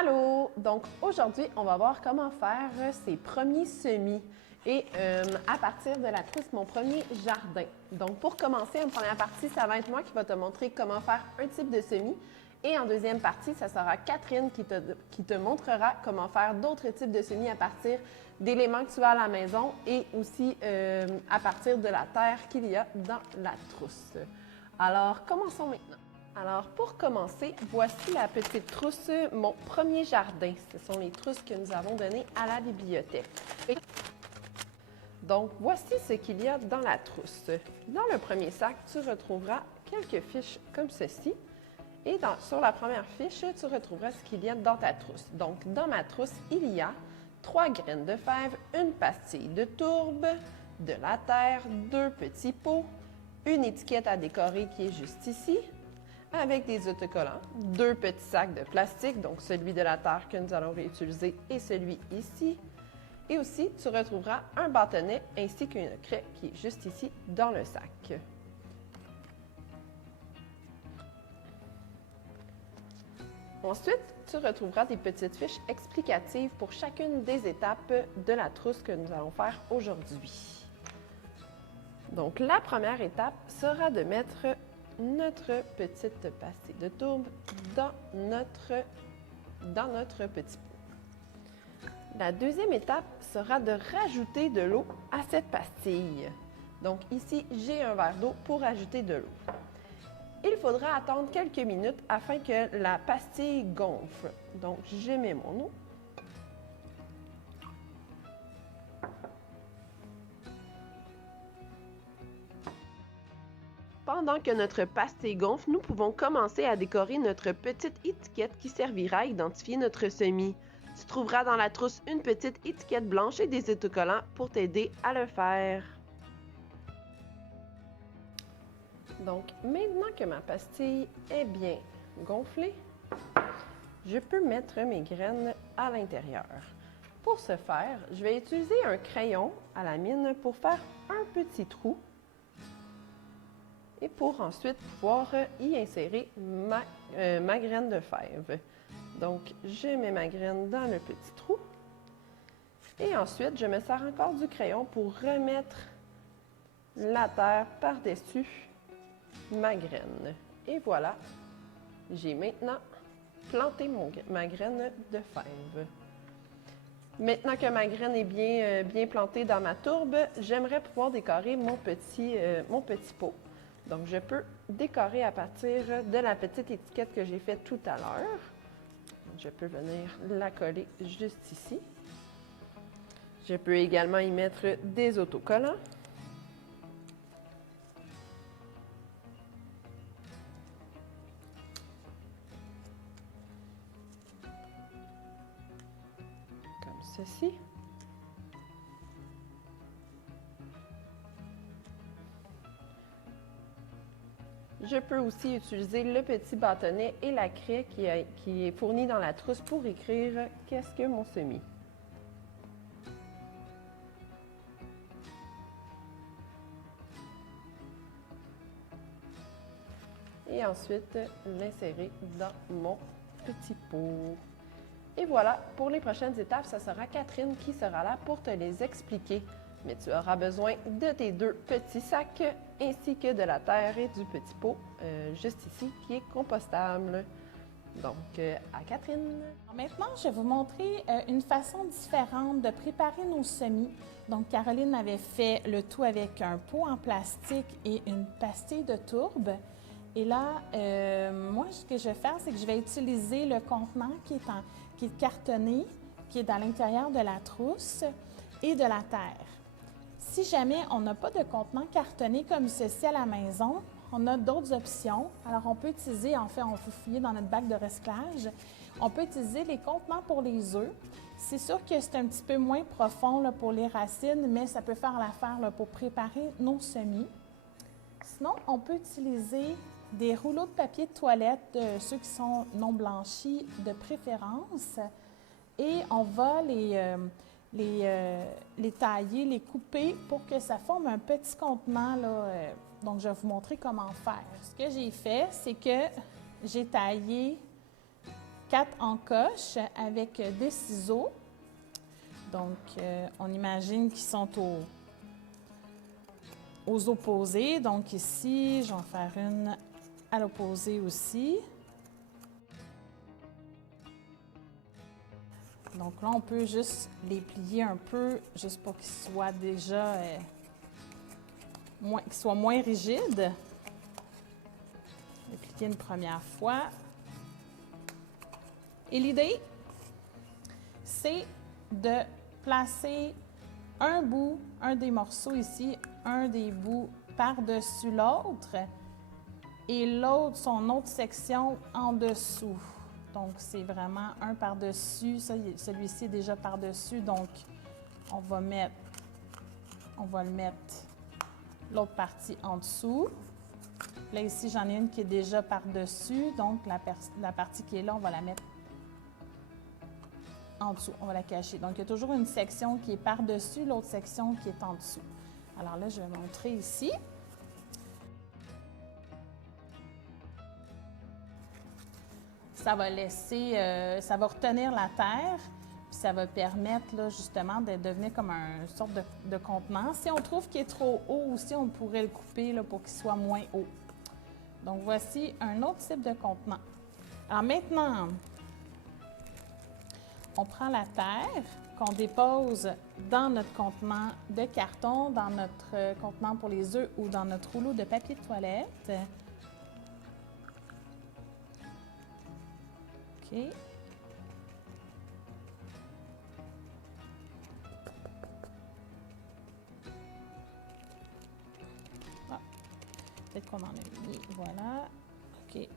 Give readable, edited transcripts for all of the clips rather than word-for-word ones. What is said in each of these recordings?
Allô! Donc aujourd'hui, on va voir comment faire ses premiers semis et à partir de la trousse, mon premier jardin. Donc pour commencer, en première partie, ça va être moi qui va te montrer comment faire un type de semis. Et en deuxième partie, ça sera Catherine qui te montrera comment faire d'autres types de semis à partir d'éléments que tu as à la maison et aussi à partir de la terre qu'il y a dans la trousse. Alors, commençons maintenant. Alors, pour commencer, voici la petite trousse, mon premier jardin. Ce sont les trousses que nous avons données à la bibliothèque. Donc, voici ce qu'il y a dans la trousse. Dans le premier sac, tu retrouveras quelques fiches comme ceci. Et sur la première fiche, tu retrouveras ce qu'il y a dans ta trousse. Donc, dans ma trousse, il y a 3 graines de fèves, une pastille de tourbe, de la terre, 2 petits pots, une étiquette à décorer qui est juste ici, avec des autocollants, 2 petits sacs de plastique, donc celui de la terre que nous allons réutiliser et celui ici. Et aussi, tu retrouveras un bâtonnet ainsi qu'une craie qui est juste ici dans le sac. Ensuite, tu retrouveras des petites fiches explicatives pour chacune des étapes de la trousse que nous allons faire aujourd'hui. Donc, la première étape sera de mettre notre petite pastille de tourbe dans notre petit pot. La deuxième étape sera de rajouter de l'eau à cette pastille. Donc ici, j'ai un verre d'eau pour ajouter de l'eau. Il faudra attendre quelques minutes afin que la pastille gonfle. Donc, je mets mon eau. Pendant que notre pastille gonfle, nous pouvons commencer à décorer notre petite étiquette qui servira à identifier notre semis. Tu trouveras dans la trousse une petite étiquette blanche et des autocollants pour t'aider à le faire. Donc, maintenant que ma pastille est bien gonflée, je peux mettre mes graines à l'intérieur. Pour ce faire, je vais utiliser un crayon à la mine pour faire un petit trou et pour ensuite pouvoir y insérer ma graine de fève. Donc, je mets ma graine dans le petit trou et ensuite, je me sers encore du crayon pour remettre la terre par-dessus ma graine. Et voilà, j'ai maintenant planté ma graine de fève. Maintenant que ma graine est bien plantée dans ma tourbe, j'aimerais pouvoir décorer mon petit pot. Donc, je peux décorer à partir de la petite étiquette que j'ai faite tout à l'heure. Je peux venir la coller juste ici. Je peux également y mettre des autocollants. Comme ceci. Je peux aussi utiliser le petit bâtonnet et la craie qui est fournie dans la trousse pour écrire « Qu'est-ce que mon semis ?» Et ensuite, l'insérer dans mon petit pot. Et voilà, pour les prochaines étapes, ce sera Catherine qui sera là pour te les expliquer. Mais tu auras besoin de tes 2 petits sacs ainsi que de la terre et du petit pot juste ici qui est compostable. Donc, à Catherine. Maintenant, je vais vous montrer une façon différente de préparer nos semis. Donc, Caroline avait fait le tout avec un pot en plastique et une pastille de tourbe. Et là, moi, ce que je vais faire, c'est que je vais utiliser le contenant qui est cartonné, qui est à l'intérieur de la trousse et de la terre. Si jamais on n'a pas de contenant cartonné comme ceci à la maison, on a d'autres options. Alors, on peut utiliser, en fait, on peut fouiller dans notre bac de recyclage. On peut utiliser les contenants pour les œufs. C'est sûr que c'est un petit peu moins profond là, pour les racines, mais ça peut faire l'affaire pour préparer nos semis. Sinon, on peut utiliser des rouleaux de papier de toilette, ceux qui sont non blanchis de préférence, et on va les tailler, les couper pour que ça forme un petit contenant. Donc, je vais vous montrer comment faire. Ce que j'ai fait, c'est que j'ai taillé 4 encoches avec des ciseaux. Donc, on imagine qu'ils sont aux opposés. Donc ici, je vais en faire une à l'opposé aussi. Donc là, on peut juste les plier un peu, juste pour qu'ils soient déjà qu'ils soient moins rigides. Je vais plier une première fois. Et l'idée, c'est de placer un bout, un des morceaux ici, un des bouts par-dessus l'autre et l'autre, son autre section en dessous. Donc, c'est vraiment un par-dessus. Celui-ci est déjà par-dessus, donc on va le mettre l'autre partie en dessous. Là, ici, j'en ai une qui est déjà par-dessus, donc la partie qui est là, on va la mettre en dessous, on va la cacher. Donc, il y a toujours une section qui est par-dessus, l'autre section qui est en dessous. Alors là, je vais montrer ici. Ça va ça va retenir la terre, puis ça va permettre là, justement de devenir comme une sorte de contenant. Si on trouve qu'il est trop haut aussi, on pourrait le couper là, pour qu'il soit moins haut. Donc, voici un autre type de contenant. Alors maintenant, on prend la terre qu'on dépose dans notre contenant de carton, dans notre contenant pour les œufs ou dans notre rouleau de papier de toilette. OK. Ah, peut-être qu'on en a mis. Voilà. OK.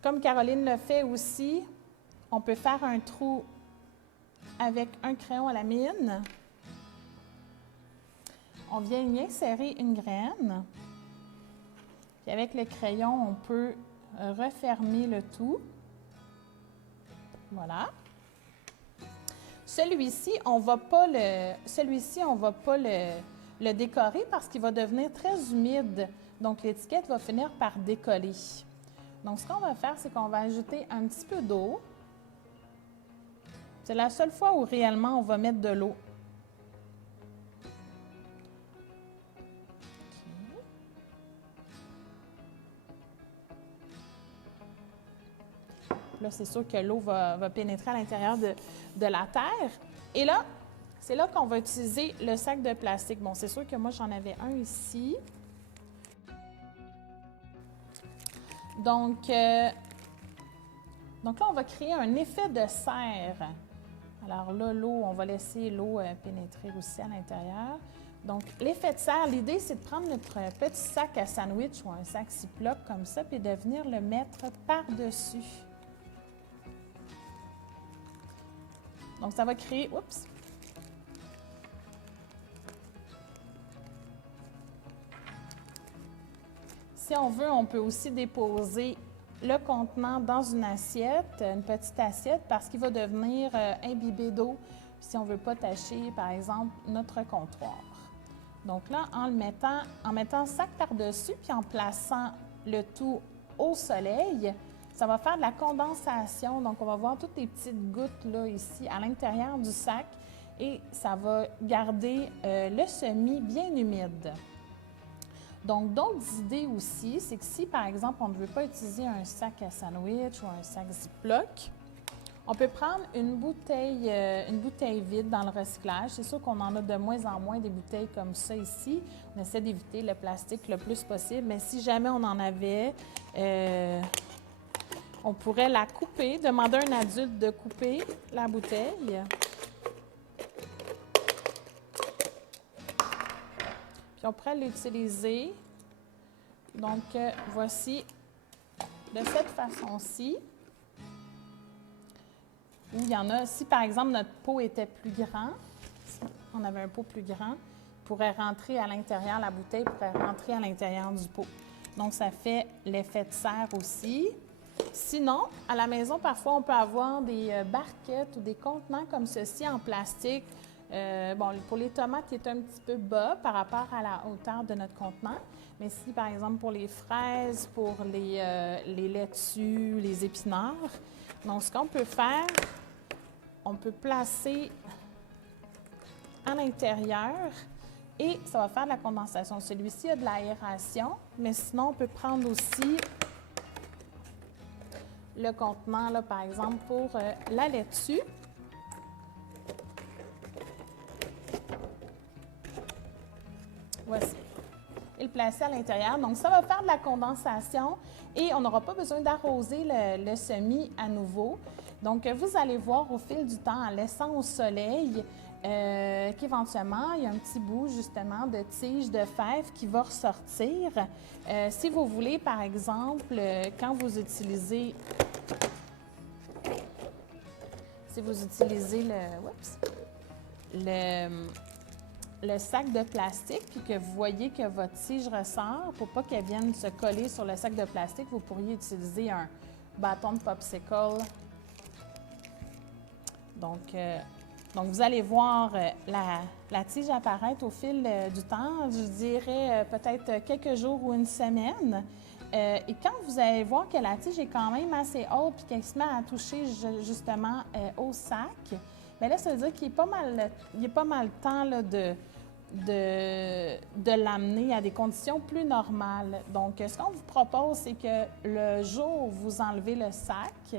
Comme Caroline le fait aussi, on peut faire un trou avec un crayon à la mine. On vient y insérer une graine. Puis avec le crayon, on peut refermer le tout. Voilà. Celui-ci, on ne va pas le décorer parce qu'il va devenir très humide. Donc, l'étiquette va finir par décoller. Donc, ce qu'on va faire, c'est qu'on va ajouter un petit peu d'eau. C'est la seule fois où réellement on va mettre de l'eau. Là, c'est sûr que l'eau va pénétrer à l'intérieur de la terre. Et là, c'est là qu'on va utiliser le sac de plastique. Bon, c'est sûr que moi, j'en avais un ici. Donc là, on va créer un effet de serre. Alors là, l'eau, on va laisser l'eau pénétrer aussi à l'intérieur. Donc, l'effet de serre, l'idée, c'est de prendre notre petit sac à sandwich ou un sac Ziploc comme ça, puis de venir le mettre par-dessus. Donc, ça va créer... Oups! Si on veut, on peut aussi déposer le contenant dans une assiette, une petite assiette, parce qu'il va devenir imbibé d'eau si on ne veut pas tacher, par exemple, notre comptoir. Donc là, en mettant le sac par-dessus, puis en plaçant le tout au soleil, ça va faire de la condensation. Donc, on va voir toutes les petites gouttes là, ici, à l'intérieur du sac, et ça va garder le semis bien humide. Donc, d'autres idées aussi, c'est que si, par exemple, on ne veut pas utiliser un sac à sandwich ou un sac Ziploc, on peut prendre une bouteille vide dans le recyclage. C'est sûr qu'on en a de moins en moins des bouteilles comme ça ici. On essaie d'éviter le plastique le plus possible, mais si jamais on en avait, on pourrait la couper, demander à un adulte de couper la bouteille. Puis on pourrait l'utiliser. Donc, voici de cette façon-ci. Où il y en a, si par exemple notre pot était plus grand, si on avait un pot plus grand, il pourrait rentrer à l'intérieur, la bouteille pourrait rentrer à l'intérieur du pot. Donc, ça fait l'effet de serre aussi. Sinon, à la maison, parfois, on peut avoir des barquettes ou des contenants comme ceci en plastique Bon, pour les tomates, il est un petit peu bas par rapport à la hauteur de notre contenant. Mais si, par exemple, pour les fraises, pour les laitues, les épinards, donc ce qu'on peut faire, on peut placer à l'intérieur et ça va faire de la condensation. Celui-ci a de l'aération, mais sinon, on peut prendre aussi le contenant, là, par exemple, pour la laitue. Voici. Et le placer à l'intérieur. Donc, ça va faire de la condensation et on n'aura pas besoin d'arroser le semis à nouveau. Donc, vous allez voir au fil du temps, en laissant au soleil, qu'éventuellement, il y a un petit bout, justement, de tige de fèves qui va ressortir. Si vous voulez, par exemple, quand vous utilisez... Si vous utilisez le sac de plastique, puis que vous voyez que votre tige ressort, pour pas qu'elle vienne se coller sur le sac de plastique, vous pourriez utiliser un bâton de popsicle. Donc vous allez voir la tige apparaître au fil du temps, je dirais peut-être quelques jours ou une semaine. Et quand vous allez voir que la tige est quand même assez haute puis qu'elle se met à toucher justement au sac, bien là, ça veut dire qu'il est pas mal temps là, de l'amener à des conditions plus normales. Donc, ce qu'on vous propose, c'est que le jour où vous enlevez le sac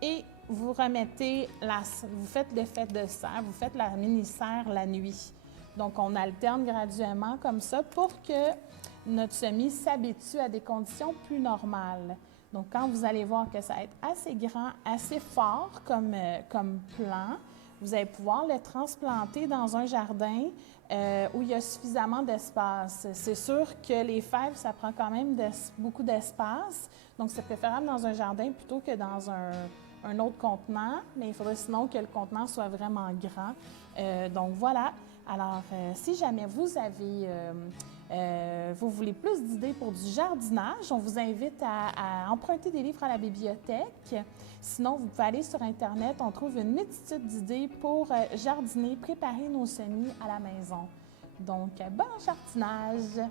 et vous remettez vous faites l'effet de serre, vous faites la mini-serre la nuit. Donc, on alterne graduellement comme ça pour que notre semis s'habitue à des conditions plus normales. Donc, quand vous allez voir que ça va être assez grand, assez fort comme plant, vous allez pouvoir le transplanter dans un jardin où il y a suffisamment d'espace. C'est sûr que les fèves, ça prend quand même beaucoup d'espace. Donc, c'est préférable dans un jardin plutôt que dans un autre contenant. Mais il faudrait sinon que le contenant soit vraiment grand. Donc, voilà. Alors, si jamais vous avez... vous voulez plus d'idées pour du jardinage, on vous invite à emprunter des livres à la bibliothèque. Sinon, vous pouvez aller sur Internet, on trouve une multitude d'idées pour jardiner, préparer nos semis à la maison. Donc, bon jardinage!